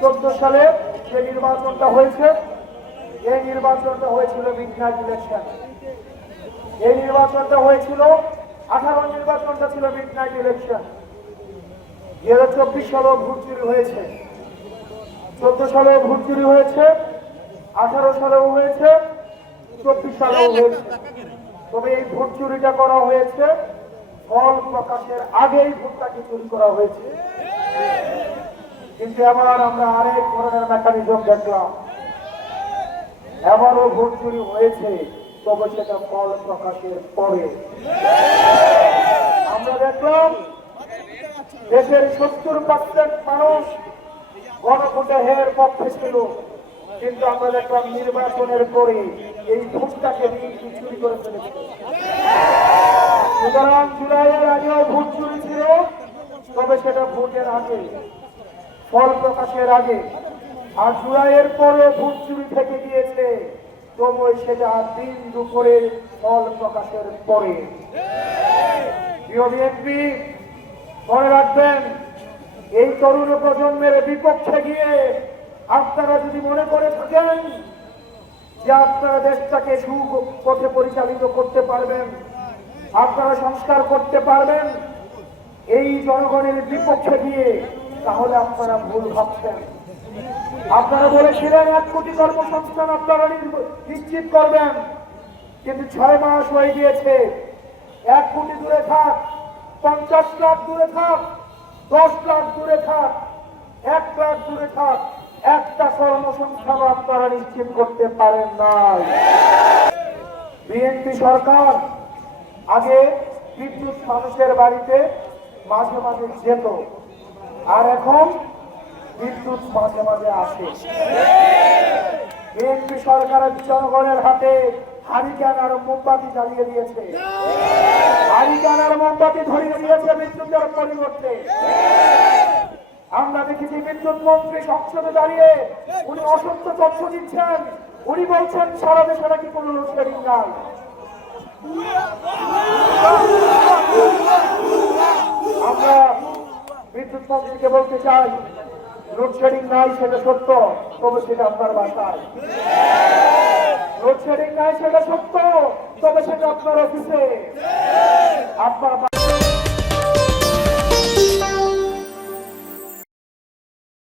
14 সালে যে নির্বাচনটা হয়েছে, এই নির্বাচনটা হয়েছিল মিডনাইট ইলেকশন। এই নির্বাচনটা হয়েছিল 18 নির্বাচনটা ছিল মিডনাইট ইলেকশন। 2024 সালেও ভোট চুরি হয়েছে, 14 সালেও ভোট চুরি হয়েছে, 18 সালেও হয়েছে, 24 সালেও হয়েছে। তবে এই ভোট চুরিটা করা হয়েছে ফল প্রকাশের আগেই ভোটটাকে চুরি করা হয়েছে। কিন্তু এবার আমরা আরেক ধরনের মেকানিজম দেখলাম, এবারও ভোট চুরি হয়েছে, তবে সেটা ফল প্রকাশের পরে। আমরা দেখলাম দেশের 70% মানুষ গণভোটের পক্ষে ছিল, কিন্তু আমরা দেখলাম নির্বাচনের পরে এই ভোটটাকে চুরি করে ফেলেছে। সুতরাং জুলাইয়ের আগেও ভোট চুরি ছিল, তবে সেটা ভোটের আগে, ফল প্রকাশের আগে। আর জুলাইয়ের পরে ভোট চুরি থেকে গিয়েছে, তবু সেটা দিন দুপুরে ফল প্রকাশের পরে। প্রিয় বিএনপি, মনে রাখবেন, এই তরুণ প্রজন্মের বিপক্ষে গিয়ে আপনারা যদি মনে করে থাকেন যে আপনারা দেশটাকে সুপথে পরিচালিত করতে পারবেন, আপনারা সংস্কার করতে পারবেন এই জনগণের বিপক্ষে গিয়ে, তাহলে আপনারা ভুল ভাবছেন। আপনারা বলেছিলেন 1 কোটি কর্মসংস্থান আপনারা নিশ্চিত করবেন, কিন্তু 6 মাস হয়ে গিয়েছে। 1 কোটি দূরে থাক, 50 লাখ দূরে থাক, 10 লাখ দূরে থাক, 1 লাখ দূরে থাক, একটা কর্মসংস্থান আপনারা নিশ্চিত করতে পারেন নাই। বিএনপি সরকার আগে বিদ্যুৎ মানুষের বাড়িতে মাঝে মাঝে যেত, আর এখন বিদ্যুৎ মাঝে মাঝে আসে। বিএনপি সরকারের জনগণের হাতে হারিকেন আর মোমবাতি জ্বালিয়ে দিয়েছে, হারিকেন আর মোমবাতি ধরিয়ে দিয়েছে বিদ্যুতের পরিবর্তে। আমরা দেখেছি বিদ্যুৎ মন্ত্রী সংসদে দাঁড়িয়ে উনি অসত্য তথ্য দিচ্ছেন। উনি বলছেন সারা দেশে নাকি কোনো লোডশেডিং নাই। আমরা বিদ্যুৎ মন্ত্রীকে বলতে চাই, লোডশেডিং নাই সেটা সত্য, তবে সেটা আপনার বাসায়। লোডশেডিং নাই সেটা সত্য, তবে সেটা আপনার অফিসে, আপনার